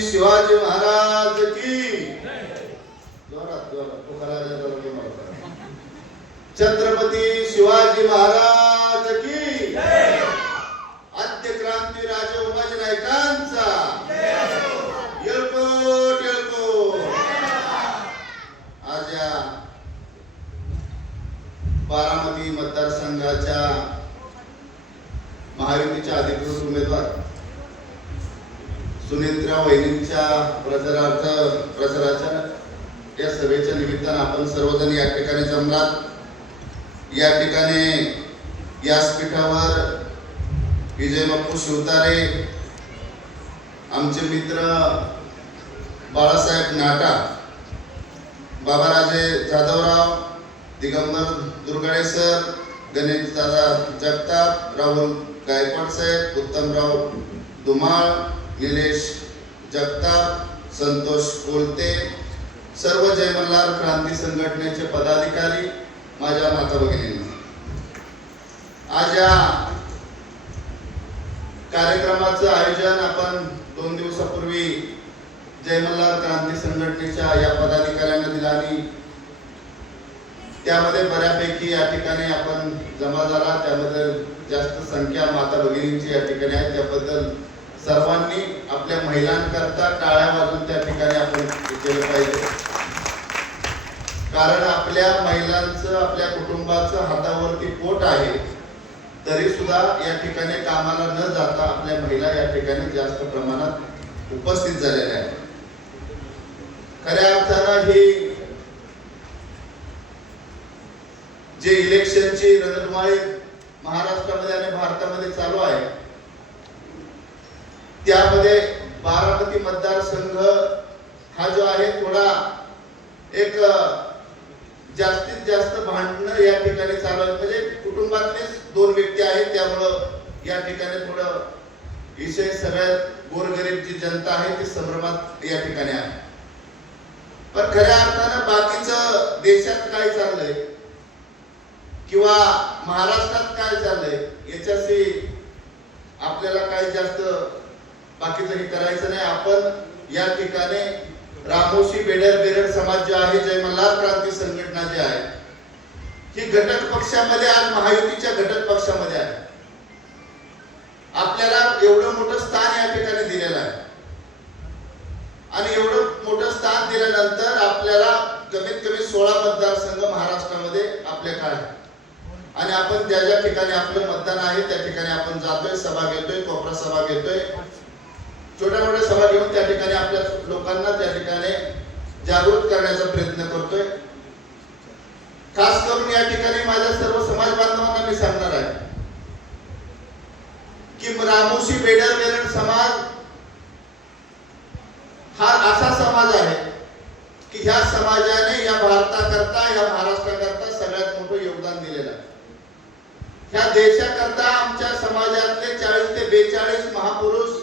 शिवाजी महाराज की? जोरात जोरात तुकाराजा छत्रपती शिवाजी महाराज की? आद्य क्रांती राजे उमाजी नायकांचा येळकोट येळकोट. आज या बारामती मतदारसंघाच्या महायुतीच्या अधिकृत उमेदवार सुनेत्रा वहिनींच्या प्रचारार्थ प्रचाराच्या या सभेच्या निमित्तानं आपण सर्वजण या ठिकाणी जमलात. या ठिकाणी व्यासपीठावर विजय बाप्पू शिवतारे आमचे मित्र बाळासाहेब नाटा बाबाराजे जाधवराव दिगंबर दुर्गाडे सर गणेश दादा जगताप राहुल गायकवाड साहेब उत्तमराव धुमाळ निलेश जगताप संतोष कोलते सर्व जय मल्हार क्रांती संघटनेचे पदाधिकारी माझ्या माता भगिनींना. आज या कार्यक्रमाचं आयोजन आपण दोन दिवसापूर्वी जय मल्हार क्रांती संघटनेच्या या पदाधिकाऱ्यांना दिला आणि त्यामध्ये बऱ्यापैकी या ठिकाणी आपण जमा झाला. त्यामध्ये जास्त संख्या माता भगिनींची या ठिकाणी आहे. त्याबद्दल सर्वांनी आपल्या महिलांकरता टाळ्या वाजून त्या ठिकाणी आपण केलं पाहिजे. कारण आपल्या महिलांचं आपल्या कुटुंबाचं हातावरती पोट आहे तरी सुद्धा या ठिकाणी कामाला न जाता आपल्या महिला या ठिकाणी जास्त प्रमाणात उपस्थित झालेल्या आहेत. खऱ्या अर्थानं ही जे इलेक्शनची रणधुमाळी महाराष्ट्रामध्ये आणि भारतामध्ये चालू आहे त्यामध्ये बारामती मतदारसंघ हा जो आहे थोडा एक जास्तीत जास्त भांडणं या ठिकाणी चालू आहे म्हणजे कुटुंबातलेच दोन व्यक्ती आहेत त्यामुळं या ठिकाणी थोडं विषय सगळ्यात गोरगरीब जी जनता आहे ती संभ्रमात या ठिकाणी आहे. पण खऱ्या अर्थानं बाकीचं देशात काय चाललंय किंवा महाराष्ट्रात काय चाललंय याच्याशी आपल्याला काही जास्त बाकीचं हे करायचं नाही. आपण या ठिकाणी रामोशी बेडर बेरड समाज जे आहे जय मल्हार क्रांती संघटना जी आहे ही घटक पक्षामध्ये आज महायुतीच्या घटक पक्षामध्ये आहे. आपल्याला एवढं मोठं स्थान या ठिकाणी दिलेलं आहे. आणि एवढं मोठं स्थान दिल्यानंतर आपल्याला कमीत कमी सोळा मतदारसंघ महाराष्ट्रामध्ये आपल्याकडे आहे. आणि आपण ज्या ज्या ठिकाणी आपलं मतदान आहे त्या ठिकाणी आपण जातोय सभा घेतोय कोपरा सभा घेतोय. छोट्या मोठ्या सभा घेऊन त्या ठिकाणी आपल्या लोकांना त्या ठिकाणी जागृत करण्याचा प्रयत्न करतोय. खास करून या ठिकाणी माझ्या सर्व समाज बांधवांना मी सांगणार आहे की रामोशी बेडर बेरड समाज हा असा समाज आहे की ह्या समाजाने या भारताकरता या महाराष्ट्राकरता सगळ्यात मोठं योगदान दिलेलं आहे. ह्या देशाकरता आमच्या समाजातले चाळीस ते बेचाळीस महापुरुष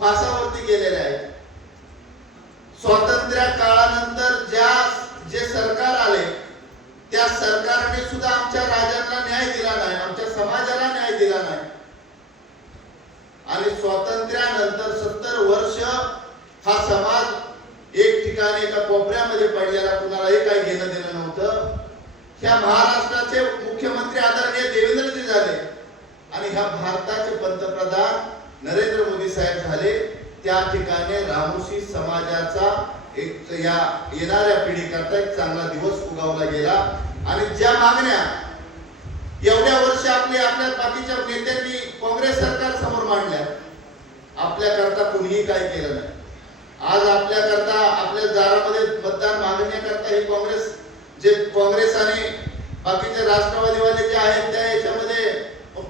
फासावरती गेलेले आहेत. स्वातंत्र्य काळानंतर ज्या जे सरकार आले त्या सरकारने सुद्धा आमच्या राजांना न्याय दिला नाही आमच्या समाजाला न्याय दिला नाही. आणि स्वातंत्र्यानंतर सत्तर वर्ष हा समाज एक ठिकाणी एका कोपऱ्यामध्ये पडलेला कुणालाही काही घेणं देणं नव्हतं. ह्या महाराष्ट्राचे मुख्यमंत्री आदरणीय देवेंद्रजी झाले. आणि ह्या भारताचे पंतप्रधान नरेंद्र साहेब झाले त्या ठिकाणी रामोशी समाजाचा एक या येणाऱ्या पिढीकरता एक चांगला दिवस उगवला गेला. आणि ज्या मागण्या एवढ्या वर्ष आपले आपल्या बाकीच्या नेत्यांनी काँग्रेस सरकार समोर मांडल्या आपल्याकरता कुणीही काय केलं नाही. आज आपल्याकरता आपल्या दारामध्ये मतदान मागण्याकरता हे काँग्रेस जे काँग्रेस आणि बाकीचे राष्ट्रवादीवाले जे आहेत त्या याच्यामध्ये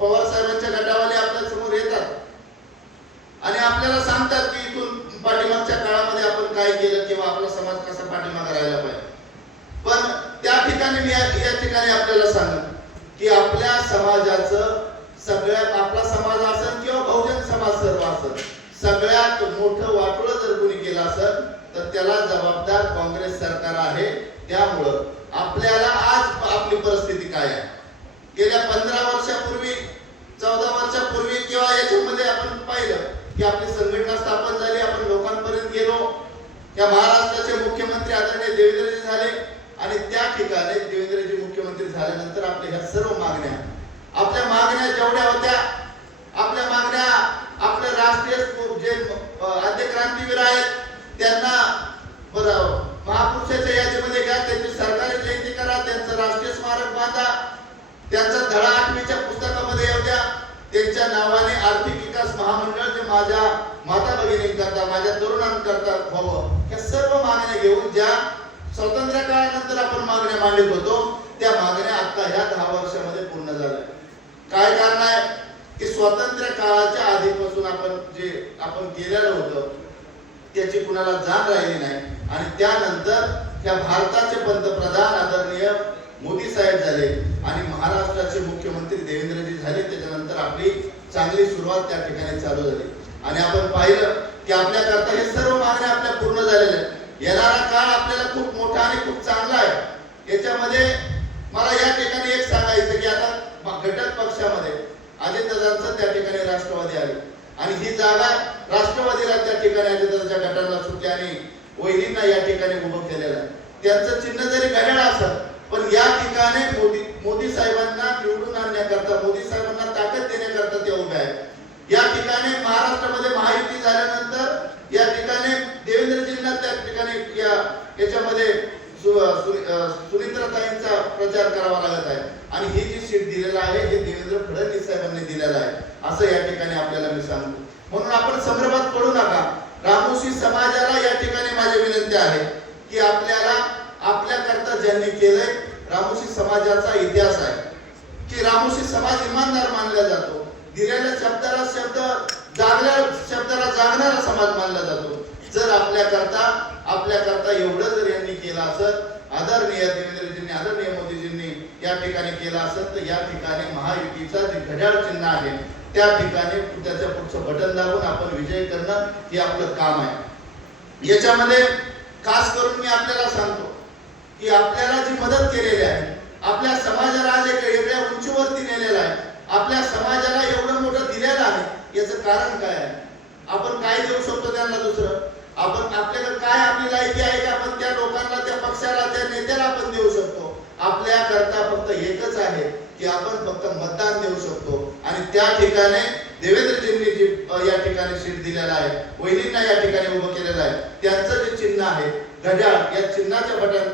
पवार साहेबांच्या गटावाले आपल्यासमोर येतात आणि आपल्याला सांगतात की इथून पाठीमागच्या काळामध्ये आपण काय केलं किंवा आपला समाज कसा पाठीमागे राहिला पाहिजे. पण त्या ठिकाणी मी या या ठिकाणी आपल्याला सांगत की आपल्या समाजाचं सगळ्यात आपला समाज असेल किंवा बहुजन समाज सर्व असेल सगळ्यात मोठं वाटोळं जर कोणी केलं असेल तर त्याला जबाबदार काँग्रेस सरकार आहे. त्यामुळं आपल्याला आज आपली परिस्थिती काय आहे? गेल्या पंधरा वर्षापूर्वी चौदा वर्षापूर्वी किंवा याच्यामध्ये आपण पाहिलं की आपली संघटना स्थापन झाली आपण लोकांपर्यंत गेलो. या महाराष्ट्राचे मुख्यमंत्री आदरणीय देवेंद्रजी झाले आणि त्या ठिकाणी देवेंद्रजी मुख्यमंत्री झाल्यानंतर आपल्या ह्या सर्व मागण्या आपल्या मागण्या जेवढ्या होत्या आपल्या मागण्या आपले राष्ट्रीय जे आद्य क्रांतीवीर आहेत त्यांना महापुरुषाच्या यादीमध्ये घ्या त्यांची सरकारी जयंती करा त्यांचं राष्ट्रीय स्मारक बांधा त्यांचा धडा आठवीच्या पुस्तकामध्ये येऊ द्या. त्यांच्या नावाने आर्थिक विकास महामंडळ जे माझ्या माता भगिनींकरता माझ्या तरुणांकरता व्हावं या सर्व मागण्या घेऊन ज्या स्वातंत्र्य काळानंतर आपण मागण्या मांडत होतो त्या मागण्या आता ह्या दहा वर्षामध्ये पूर्ण झाल्या. काय कारण आहे? की स्वातंत्र्य काळाच्या आधीपासून आपण जे आपण केलेलं होतं त्याची कुणाला जाण राहिली नाही. आणि त्यानंतर ह्या भारताचे पंतप्रधान आदरणीय मोदी साहेब झाले आणि महाराष्ट्राचे मुख्यमंत्री देवेंद्रजी झाले त्याच्यानंतर आपली चांगली सुरुवात त्या ठिकाणी चालू झाली. आणि आपण पाहिलं की आपल्याकरता हे सर्व मागण्या आपल्या पूर्ण झालेल्या आहेत. येणारा काळ आपल्याला खूप मोठा आणि खूप चांगला आहे. याच्यामध्ये मला या ठिकाणी एक सांगायचं की आता घटक पक्षामध्ये अजितदादांचं त्या ठिकाणी राष्ट्रवादी आले. आणि ही जागा राष्ट्रवादीला त्या ठिकाणी अजितदादाच्या गटाला सुटली आणि वहिनींना या ठिकाणी उभं केलेलं आहे. त्यांचं चिन्ह जरी घड्याळ असत पण या ठिकाणी मोदी मोदी साहेबांना निवडून आणण्याकरता मोदी साहेबांना ताकद देण्याकरता ते उभे आहेत. या ठिकाणी महाराष्ट्रामध्ये महायुती झाल्यानंतर या ठिकाणी देवेंद्रजींना त्या ठिकाणी या याच्यामध्ये सु- प्रचार करावा लागत आहे. आणि ही जी सीट दिलेलं आहे हे देवेंद्र फडणवीस साहेबांनी दिलेलं आहे. असं या ठिकाणी आपल्याला मी सांगतो म्हणून आपण संभ्रमात पडू नका रामोशी समाजाला या ठिकाणी माझी विनंती आहे की आपल्याला आपल्याकरता ज्यांनी केलंय रामोशी समाजाचा इतिहास आहे. की रामोशी समाज इमानदार मानला जातो. दिलेल्या शब्दाला शब्द जागल्या शब्दाला जागणारा समाज मानला जातो. जर आपल्याकरता आपल्याकरता एवढं जर यांनी केलं असत आदरणीय देवेंद्रजींनी आदरणीय मोदीजींनी या ठिकाणी केलं असत तर या ठिकाणी महायुतीचा जे घड्याळ चिन्ह आहे त्या ठिकाणी त्याचं पुढचं बटन दाबून आपण विजय करणं हे आपलं काम आहे. याच्यामध्ये खास करून मी आपल्याला सांगतो की आपल्याला जी मदत केलेली आहे आपल्या समाजाला आज एक एवढ्या उंचीवरती नेलेला आहे. आपल्या समाजाला एवढं मोठं दिलेलं आहे. याचं कारण काय आहे? आपण काय देऊ शकतो त्यांना दुसरं? आपण आपल्याकडे काय आपली लायकी आहे की आपण त्या लोकांना त्या पक्षाला त्या नेत्याला आपण देऊ शकतो? आपल्या करता फक्त एकच आहे की आपण फक्त मतदान देऊ शकतो. आणि त्या ठिकाणी देवेंद्रजींनी जी या ठिकाणी सीट दिलेला आहे वहिनींना या ठिकाणी उभं केलेलं आहे त्यांचं जे चिन्ह आहे घड्याळ या चिन्हाच्या बटन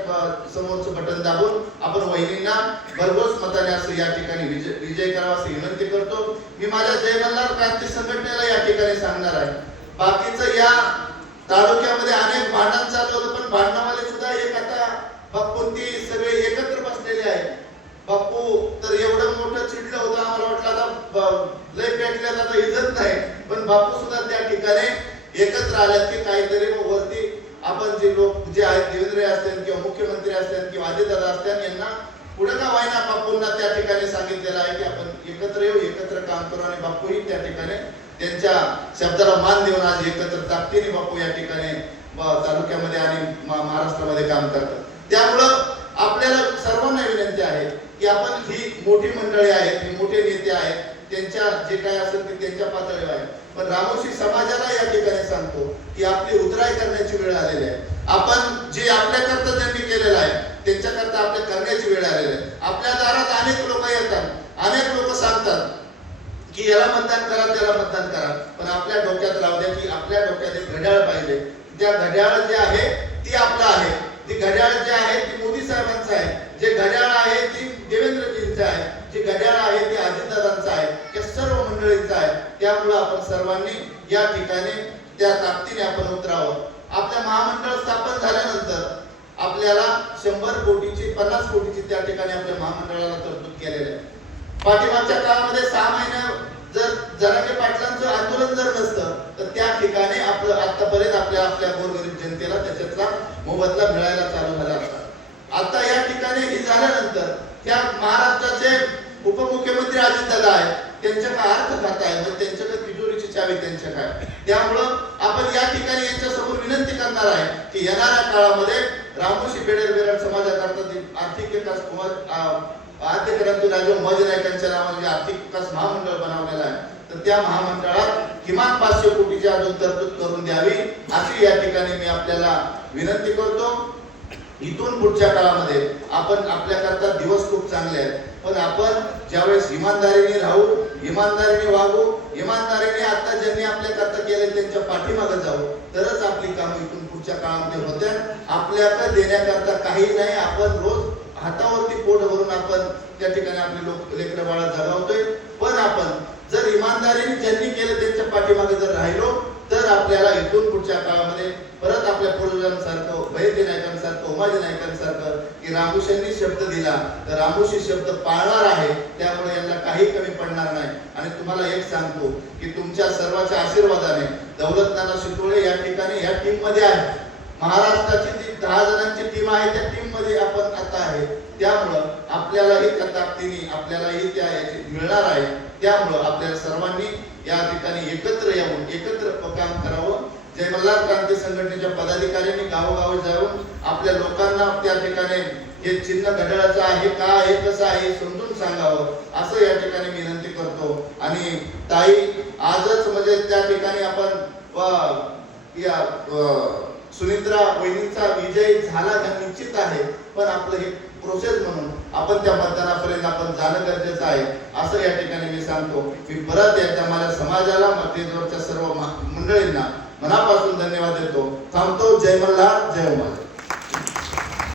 समोरच समोरचं बटन दाबून आपण वहिनींना भरघोस मताने असं या ठिकाणी विजय विजय करावा अशी विनंती करतो. मी माझ्या जय मल्हार क्रांती संघटनेला या ठिकाणी सांगणार आहे. बाकीचं या तालुक्यामध्ये अनेक भांडण चालू होतं पण भांडणामध्ये सुद्धा एक आता बाप्पूंती सगळे एकत्र बसलेले आहेत. बाप्पू तर एवढं मोठं चिडलं होतं आम्हाला वाटलं आता लय पेटल्यात आता इज्जत नाही. पण बापू सुद्धा त्या ठिकाणी एकत्र आल्यात की काहीतरी वरती आपण जे लोक जे आहेत देवेंद्र असतील किंवा मुख्यमंत्री असतील किंवा आदिदादा असतील यांना पुढे का वाईना बापूंना त्या ठिकाणी सांगितलेलं आहे की आपण एकत्र येऊ एकत्र काम करू आणि बापूही त्या ठिकाणी त्यांच्या शब्दाला मान देऊन आज एकत्र ताकदीने बापू या ठिकाणी तालुक्यामध्ये आणि महाराष्ट्रामध्ये काम करतात. त्यामुळं आपल्याला सर्वांना विनंती आहे की आपण ही मोठी मंडळी आहेत ही मोठे नेते आहेत त्यांच्या जे काय असेल ते त्यांच्या पातळीवर आहे. पण रामोशी समाजाला या ठिकाणी सांगतो की आपली उतराई करण्याची वेळ आलेली आहे. आपण जे आपल्याकरता त्यांनी केलेलं आहे त्यांच्याकरता आपल्या करण्याची वेळ आलेली आहे. आपल्या दारात अनेक लोक येतात अनेक लोक सांगतात की याला मतदान करा त्याला मतदान करा. पण आपल्या डोक्यात लावल्या की आपल्या डोक्यात एक घड्याळ पाहिजे. त्या घड्याळ जे आहे ती आपलं आहे ती घड्याळ जे आहे ती मोदी साहेबांचं आहे जे घड्याळ आहे ती देवेंद्रजींचं आहे जे घड्याळ आहे ते अजितदादांचं आहे हे सर्व मंडळींचं आहे त्यामुळं आपण सर्वांनी या ठिकाणी त्या ताकदीने आपण उतरावं. आपल्या महामंडळ स्थापन झाल्यानंतर आपल्याला शंभर कोटीची पन्नास कोटीची त्या ठिकाणी आपल्या महामंडळाला तरतूद केलेली आहे. पाठीमागच्या काळामध्ये सहा महिने जर जरांगे पाटलांचं आंदोलन जर नसतं तर त्या ठिकाणी आपलं आतापर्यंत आपल्या आपल्या गोरगरीब जनतेला त्याच्यातला मोबदला मिळायला चालू झाला असता आता या ठिकाणी हे झाल्यानंतर त्या महाराष्ट्राचे उपमुख्यमंत्री अजितदादा आहेत त्यांच्या काय अर्थ खात आहे म्हणजे त्यांच्याकडे तिजोरीची त्यांच्या काय. त्यामुळं आपण या ठिकाणी यांच्या समोर विनंती करणार आहे की येणाऱ्या काळामध्ये रामोशी बेडर बेरड समाजाकरता आर्थिक विकास आर्थिक आद्य क्रांती राजा उमाजी नावाने जे आर्थिक विकास महामंडळ बनवलेलं आहे तर त्या महामंडळात किमान पाचशे कोटीची अजून तरतूद करून द्यावी अशी या ठिकाणी मी आपल्याला विनंती करतो. इथून पुढच्या काळामध्ये आपण आपल्याकरता दिवस खूप चांगले आहेत. पण आपण ज्यावेळेस इमानदारीने राहू इमानदारीने वागू इमानदारीने आता ज्यांनी आपल्याकरता केले त्यांच्या पाठीमागे जाऊ तरच आपली कामं इथून पुढच्या काळामध्ये होत्या आपल्याकडे देण्याकरता काही नाही आपण रोज हातावरती पोट भरून आपण त्या ठिकाणी आपली लोक लेकरं बाळा जगावतोय. पण आपण जर इमानदारीने ज्यांनी केलं त्यांच्या पाठीमागे जर राहिलो तर आपल्याला इथून पुढच्या काळामध्ये परत आपल्या पूर्वजांसारखं वैद्य नायकांसारखं उमाजी नायकांसारखं की रामुशांनी शब्द दिला तर रामुशी शब्द पाळणार आहे त्यामुळे यांना काही कमी पडणार नाही. आणि तुम्हाला एक सांगतो की तुमच्या सर्वांच्या आशीर्वादाने दौलत नाना शितोळे या ठिकाणी या टीममध्ये आहे. महाराष्ट्राची जी दहा जणांची टीम आहे त्या टीममध्ये आपण आता आहे. त्यामुळं आपल्यालाही त्या ताकदीने आपल्यालाही त्या मिळणार आहे. त्यामुळं आपल्या सर्वांनी या ठिकाणी एकत्र येऊन एकत्र काम करावं. जय मल्हार क्रांती संघटनेच्या पदाधिकाऱ्यांनी गावोगावी जाऊन आपल्या लोकांना त्या ठिकाणी हे चिन्ह घड्याळाचं आहे का आहे कसं आहे समजून सांगावं असं या ठिकाणी विनंती करतो. आणि ताई आजच म्हणजे त्या ठिकाणी आपण या सुनित्रा वहिनीचा विजय झाला निश्चित आहे पण आपलं हे प्रोसेस म्हणून आपण त्या मतदानापर्यंत आपण जाणं गरजेचं आहे. असं या ठिकाणी मी सांगतो मी परत एकदा माझ्या समाजाला मतदाराच्या सर्व मंडळींना मनापासून धन्यवाद देतो. थांबतो. जय मल्हार जय मल्हार.